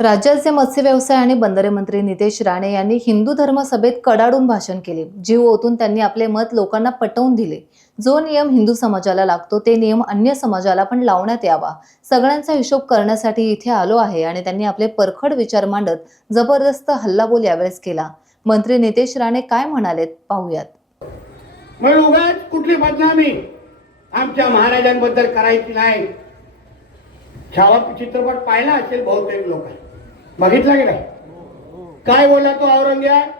राज्याचे मत्स्य व्यवसाय आणि बंदरे मंत्री नितेश राणे यांनी हिंदू धर्म सभेत कडाडून भाषण केले। जीव ओतून त्यांनी आपले मत लोकांना पटवून दिले। जो नियम हिंदू समाजाला लागतो ते नियम अन्य समाजाला पण लावण्यात यावा, सगळ्यांचा हिशोब करण्यासाठी इथे आलो आहे आणि त्यांनी आपले परखड विचार मांडत जबरदस्त हल्लाबोल यावेळेस केला। मंत्री नितेश राणे काय म्हणालेत पाहूयात। मग उगाच कुठली बदनामी आमच्या महाराजांबद्दल करायची नाही। छावा चित्रपट पाहिला असेल बहुतेक लोकांनी, बघितला की नाही? काय बोलला तो औरंगजेब?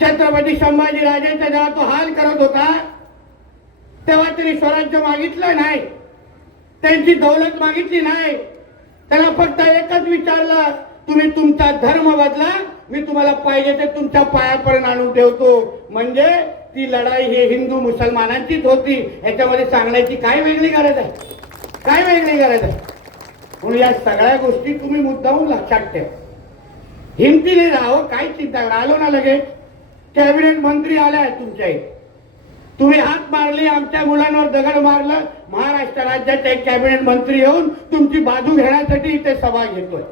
छत्रपती संभाजी राजांचा जेव्हा तो हाल करत होता तेव्हा तरी स्वराज्य मागितलं नाही, त्यांची दौलत मागितली नाही। त्याला फक्त एकच विचारलं, तुम्ही तुमचा धर्म बदला, मी तुम्हाला पाहिजे ते तुमच्या पायापर्यंत आणून ठेवतो। म्हणजे ती लढाई ही हिंदू मुसलमानांचीच होती। याच्यामध्ये सांगण्याची काय वेगळी गरज आहे? काय वेगळी गरज आहे? म्हणून या सगळ्या गोष्टी तुम्ही मुद्दामून लक्षात ठेवा, हिमतीने राहावं। काय चिंता करा, आलो ना लगेच कॅबिनेट मंत्री आलाय तुमच्या इथे, तुम्ही हात मारली, आमच्या मुलांवर दगड मारलं, महाराष्ट्र राज्याचे एक कॅबिनेट मंत्री येऊन तुमची बाजू घेण्यासाठी इथे सभा घेतोय।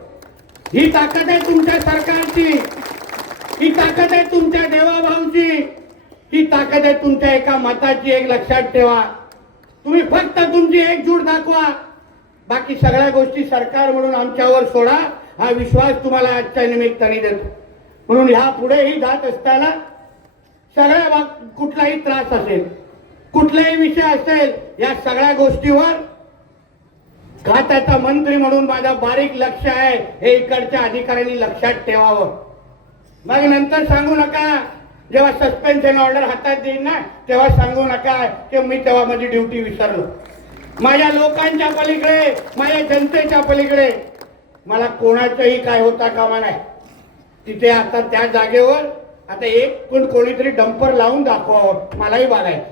ही ताकद आहे तुमच्या सरकारची, ही ताकद आहे तुमच्या देवाभाऊची, ही ताकद आहे तुमच्या एका मताची। एक लक्षात ठेवा, तुम्ही फक्त तुमची एकजूट दाखवा, बाकी सगळ्या गोष्टी सरकार म्हणून आमच्यावर सोडा, हा विश्वास तुम्हाला आजच्या निमित्ताने देतो। म्हणून ह्या पुढेही जात असताना सगळ्या कुठलाही त्रास असेल, कुठलाही विषय असेल, या सगळ्या गोष्टीवर खात्याचा मंत्री म्हणून माझा बारीक लक्ष आहे, हे इकडच्या अधिकाऱ्यांनी लक्षात ठेवावं। मग नंतर सांगू नका, जेव्हा सस्पेन्शन ऑर्डर हातात देईन ना तेव्हा सांगू नका की मी तेव्हा माझी ड्युटी विसरलो। माझ्या लोकांच्या पलीकडे, माझ्या जनतेच्या पलीकडे मला कोणाचंही काय होता कामा नाही। तिथे आता त्या जागेवर आता एक कोणीतरी डंपर लावून दाखवावं, मलाही बघायचं,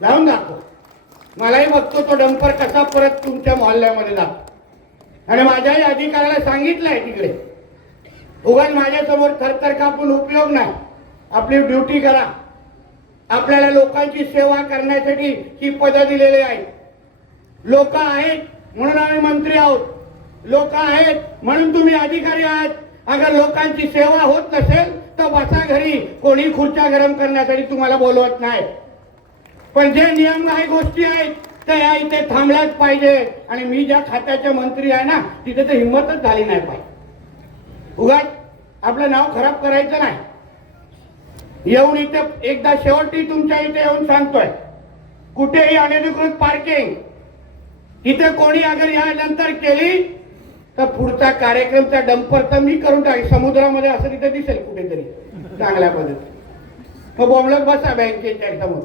लावून दाखवा, मलाही बघतो तो डंपर कसा परत तुमच्या मोहल्ल्यामध्ये जातो। आणि माझ्याही अधिकाऱ्याला सांगितलंय तिकडे, उगाच माझ्यासमोर थरथर कापून उपयोग नाही, आपली ड्युटी करा। आपल्याला लोकांची सेवा करण्यासाठी ही पद दिलेली आहे। लोक आहेत म्हणून आम्ही मंत्री आहोत, लोक आहेत म्हणून तुम्ही अधिकारी आहात। अगर लोकांची सेवा होत नसेल तर बसा घरी, कोणी खुर्च्या गरम करण्यासाठी तुम्हाला बोलवत नाही। पण जे नियम आहे, गोष्टी आहेत, त्या या इथे थांबल्याच पाहिजे। आणि मी ज्या खात्याचे मंत्री आहे ना तिथे तर हिंमतच झाली नाही पाहिजे। उगाच आपलं नाव खराब करायचं नाही। येऊन इथे एकदा शेवटी तुमच्या इथे येऊन सांगतोय, कुठेही अनधिकृत पार्किंग इथे कोणी अगर यानंतर केली तर पुढचा कार्यक्रमचा डंपर तर मी करून टाकेल समुद्रामध्ये, असं तिथे दिसेल कुठेतरी चांगल्या पद्धतीने। मग बोंबलत बसा बँकेच्या समोर।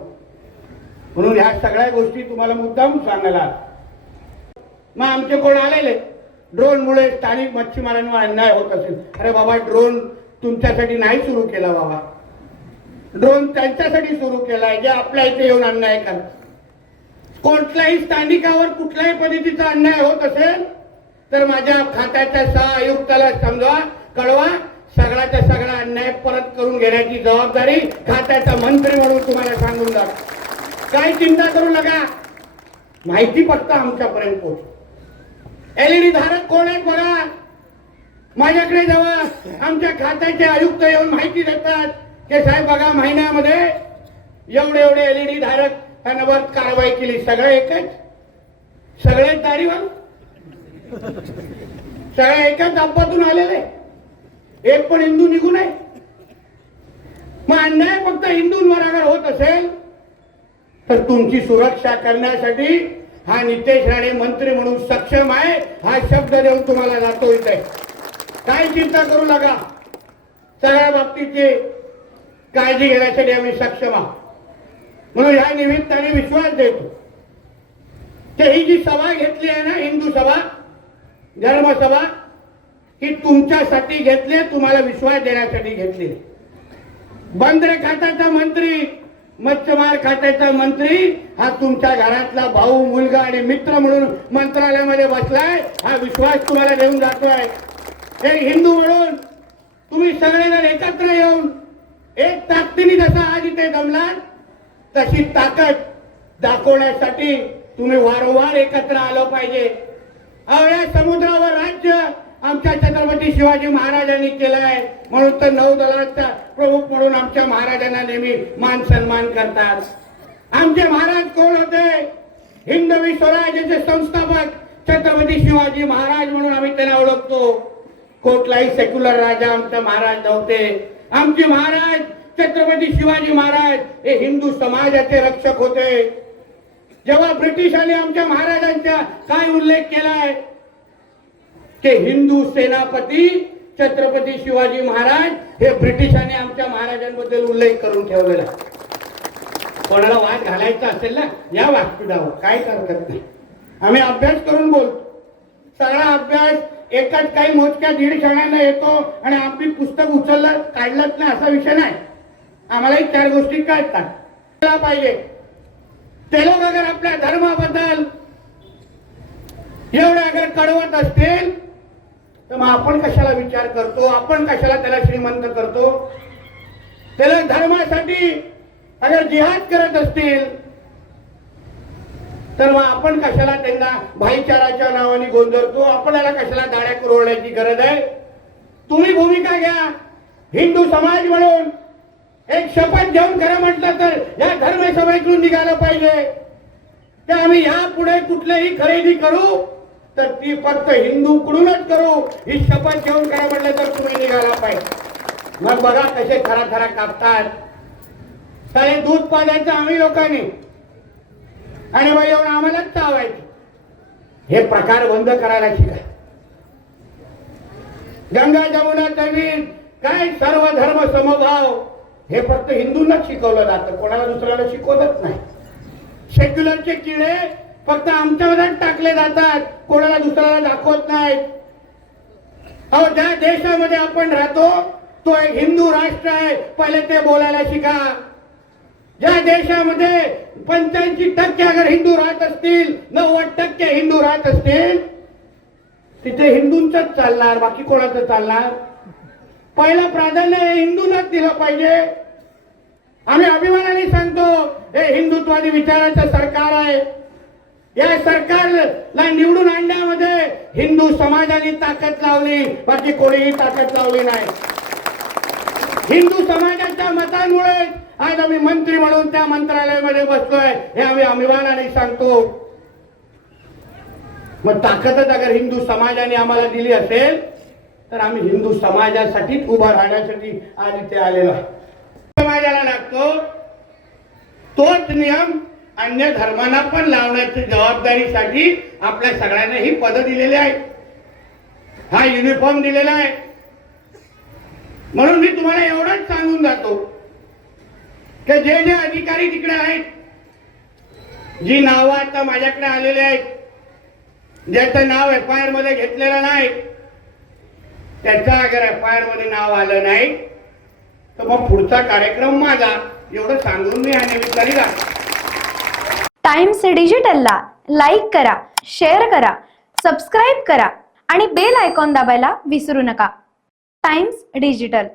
म्हणून ह्या सगळ्या गोष्टी तुम्हाला मुद्दाम सांगायला। मग आमचे कोण आलेले ड्रोन मुळे स्थानिक मच्छीमारांवर अन्याय होत असेल, अरे बाबा ड्रोन तुमच्यासाठी नाही सुरू केला बाबा, ड्रोन त्यांच्यासाठी सुरू केलाय जे आपल्या इथे येऊन अन्याय करतात। कोणत्याही स्थानिकावर कुठल्याही पद्धतीचा अन्याय होत असेल तर माझ्या खात्याच्या सहआयुक्ताला समजवा, कळवा, सगळ्याचा सगळा अन्याय परत करून घेण्याची जबाबदारी खात्याचा मंत्री म्हणून तुम्हाला सांगून जातो। काही चिंता करू नका, माहिती फक्त आमच्यापर्यंत पोहोच। एलईडी धारक कोण आहेत बघा, माझ्याकडे जेव्हा आमच्या खात्याचे आयुक्त येऊन माहिती देतात की साहेब बघा महिन्यामध्ये एवढे एवढे एलईडी धारक त्यांवर कारवाई केली, सगळे एकच, सगळे दारीवर, सगळे एकाच डब्बातून आलेले, एक पण हिंदू निघू नये। मग अन्याय फक्त हिंदूंवर अगर होत असेल तर तुमची सुरक्षा करण्यासाठी हा नितेश राणे मंत्री म्हणून सक्षम आहे, हा शब्द देऊन तुम्हाला जातो इथे। काय चिंता करू नका, सगळ्या बाबतीची काळजी घेण्यासाठी आम्ही सक्षम आहोत। म्हणून या निमित्ताने विश्वास देतो की ही जी सभा घेतली आहे ना, हिंदू सभा, धर्मसभा, ही तुमच्यासाठी घेतली, तुम्हाला विश्वास देण्यासाठी घेतली। बंदरे खात्याचा मंत्री, मच्छीमार खात्याचा मंत्री हा तुमच्या घरातला भाऊ, मुलगा आणि मित्र म्हणून मंत्रालयामध्ये बसलाय, हा विश्वास तुम्हाला देऊन जातोय। एक हिंदू म्हणून तुम्ही सगळेजण एकत्र येऊन एक ताकदीने जसा आज इथे जमलात तशी ताकद दाखवण्यासाठी तुम्ही वारंवार एकत्र आलो पाहिजे। अहो या समुद्रावर राज्य आमच्या छत्रपती शिवाजी महाराजांनी केलाय, म्हणून तर नौदलाचा प्रमुख म्हणून आमच्या महाराजांना नेहमी मान सन्मान करतात. आमचे महाराज कोण होते? हिंदवी स्वराज्याचे संस्थापक छत्रपती शिवाजी महाराज म्हणून आम्ही त्यांना ओळखतो. कुठलाही सेक्युलर राजा आमचा महाराज नव्हते. आमचे महाराज छत्रपती शिवाजी महाराज हे हिंदू समाजाचे रक्षक होते. जेव्हा ब्रिटिशांनी आमच्या महाराजांचा काय उल्लेख केलाय की हिंदू सेनापती छत्रपती शिवाजी महाराज हे ब्रिटिशांनी आमच्या महाराजांबद्दल उल्लेख करून ठेवलेला. कोणाला वाद घालायचा असेल ना, या व्यासपीठावर काय हरकत नाही. आम्ही अभ्यास करून बोलतो. सगळा अभ्यास एकाच काही मोजक्या दीड क्षणांना येतो आणि आम्ही पुस्तक उचललं काढलंच नाही असा विषय नाही. आम्हालाही 4 गोष्टी कळतात पाहिजे. ते लोक अगर आपल्या धर्माबद्दल एवढे अगर कळवत असतील तर मग आपण कशाला विचार करतो? आपण कशाला त्याला श्रीमंत करतो? त्याला धर्मासाठी अगर जिहाद करत असतील तर मग आपण कशाला त्यांना भाईचाराच्या नावाने गोंधळतो? आपल्याला कशाला दाड्या कुरवण्याची गरज आहे? तुम्ही भूमिका घ्या. हिंदू समाज म्हणून एक शपथ घेऊन खरं म्हटलं तर या धर्मसभेतून निघालं पाहिजे. तर आम्ही यापुढे कुठलीही खरेदी करू तर ती फक्त हिंदूकडूनच करू ही शपथ घेऊन खरं म्हटलं तर तुम्ही निघाला पाहिजे. मग बघा कसे खरा खरा कापतात. सारे दूध पाजायचं आम्ही लोकांनी आणि मग येऊन आम्हालाच चावायचं. हे प्रकार बंद करायला शिका. गंगा जमुना तवीर काय सर्व धर्म समभाव हे फक्त हिंदूंनाच शिकवलं जातं, कोणाला दुसऱ्याला शिकवतच नाही. सेक्युलरचे किडे फक्त आमच्यावरच टाकले जातात, कोणाला दुसऱ्याला दाखवत नाहीत. अहो ज्या देशामध्ये आपण राहतो तो एक हिंदू राष्ट्र आहे, पहिले ते बोलायला शिका. ज्या देशामध्ये 85% अगर हिंदू राहत असतील, 90% हिंदू राहत असतील, तिथे हिंदूंचंच चालणार, बाकी कोणाचं चालणार? पहिलं प्राधान्य हे हिंदूंनाच दिलं पाहिजे. आम्ही अभिमानाने सांगतो हे हिंदुत्वादी विचाराचं सरकार आहे. या सरकारला निवडून आणण्यामध्ये हिंदू समाजाने ताकद लावली, बाकी कोणीही ताकद लावली नाही. हिंदू समाजाच्या मतांमुळे आज आम्ही मंत्री म्हणून त्या मंत्रालयामध्ये बसलोय, हे आम्ही अभिमानाने सांगतो. मग ताकदच अगर हिंदू समाजाने आम्हाला दिली असेल तर आम्ही हिंदू समाजासाठी उभा राहण्यासाठी आज इथे आलेलो आहे. समाजाला लागतो तोच नियम अन्य धर्मांना पण लावण्याची जबाबदारीसाठी आपल्या सगळ्यांना ही पद दिलेली आहे, हा युनिफॉर्म दिलेला आहे. म्हणून मी तुम्हाला एवढंच सांगून जातो की जे जे अधिकारी तिकडे आहेत, जी नावं आता माझ्याकडे आलेली आहेत, ज्याचं नाव FIR मध्ये घेतलेलं नाही, त्याचा अगर FIR मध्ये नाव आलं नाही तर मग पुढचा कार्यक्रम माझा, एवढं सांगून मी या निमित्ताने जातो. टाइम्स डिजिटलला लाईक करा, शेअर करा, सबस्क्राईब करा आणि बेल आयकॉन दाबायला विसरू नका. Times digital.